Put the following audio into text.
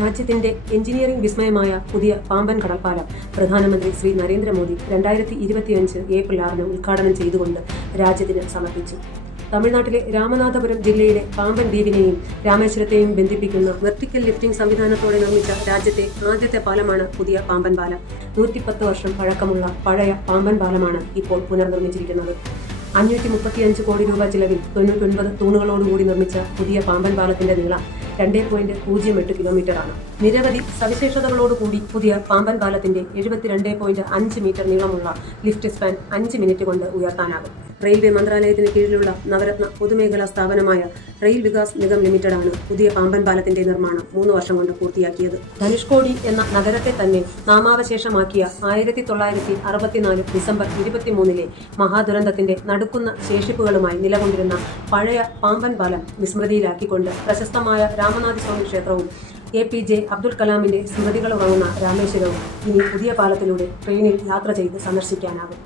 രാജ്യത്തിന്റെ എഞ്ചിനീയറിംഗ് വിസ്മയമായ പുതിയ പാമ്പൻ കടൽപ്പാലം പ്രധാനമന്ത്രി ശ്രീ നരേന്ദ്രമോദി 2025 ഏപ്രിൽ 6 ഉദ്ഘാടനം ചെയ്തുകൊണ്ട് രാജ്യത്തിന് സമർപ്പിച്ചു. തമിഴ്നാട്ടിലെ രാമനാഥപുരം ജില്ലയിലെ പാമ്പൻ ദ്വീപിനെയും രാമേശ്വരത്തെയും ബന്ധിപ്പിക്കുന്ന വെർട്ടിക്കൽ ലിഫ്റ്റിംഗ് സംവിധാനത്തോടെ നിർമ്മിച്ച രാജ്യത്തെ ആദ്യത്തെ പാലമാണ് പുതിയ പാമ്പൻ പാലം. 110 വർഷം പഴക്കമുള്ള പഴയ പാമ്പൻ പാലമാണ് ഇപ്പോൾ പുനർനിർമ്മിച്ചിരിക്കുന്നത്. 535 കോടി രൂപ ചിലവിൽ 99 തൂണുകളോടുകൂടി നിർമ്മിച്ച പുതിയ പാമ്പൻ പാലത്തിന്റെ നീളം 2.08 കിലോമീറ്ററാണ്. നിരവധി സവിശേഷതകളോടുകൂടി പുതിയ പാമ്പൻ പാലത്തിന്റെ 72.5 മീറ്റർ നീളമുള്ള ലിഫ്റ്റ് സ്പാൻ 5 മിനിറ്റ് കൊണ്ട് ഉയർത്താനാകും. റെയിൽവേ മന്ത്രാലയത്തിന് കീഴിലുള്ള നവരത്ന പൊതുമേഖലാ സ്ഥാപനമായ റെയിൽ വികാസ് നിഗം ലിമിറ്റഡാണ് പുതിയ പാമ്പൻ പാലത്തിന്റെ നിർമ്മാണം 3 വർഷം കൊണ്ട് പൂർത്തിയാക്കിയത്. ധനുഷ്കോടി എന്ന നഗരത്തെ തന്നെ നാമാവശേഷമാക്കിയ 1964 ഡിസംബർ 23 മഹാദുരന്തത്തിന്റെ നടുക്കുന്ന ശേഷിപ്പുകളുമായി നിലകൊണ്ടിരുന്ന പഴയ പാമ്പൻ പാലം വിസ്മൃതിയിലാക്കിക്കൊണ്ട് പ്രശസ്തമായ രാമനാഥസ്വാമി ക്ഷേത്രവും APJ അബ്ദുൽ കലാമിന്റെ സ്മൃതികൾ ഉറങ്ങുന്ന രാമേശ്വരവും ഇനി പുതിയ പാലത്തിലൂടെ ട്രെയിനിൽ യാത്ര ചെയ്ത് സന്ദർശിക്കാനാകും.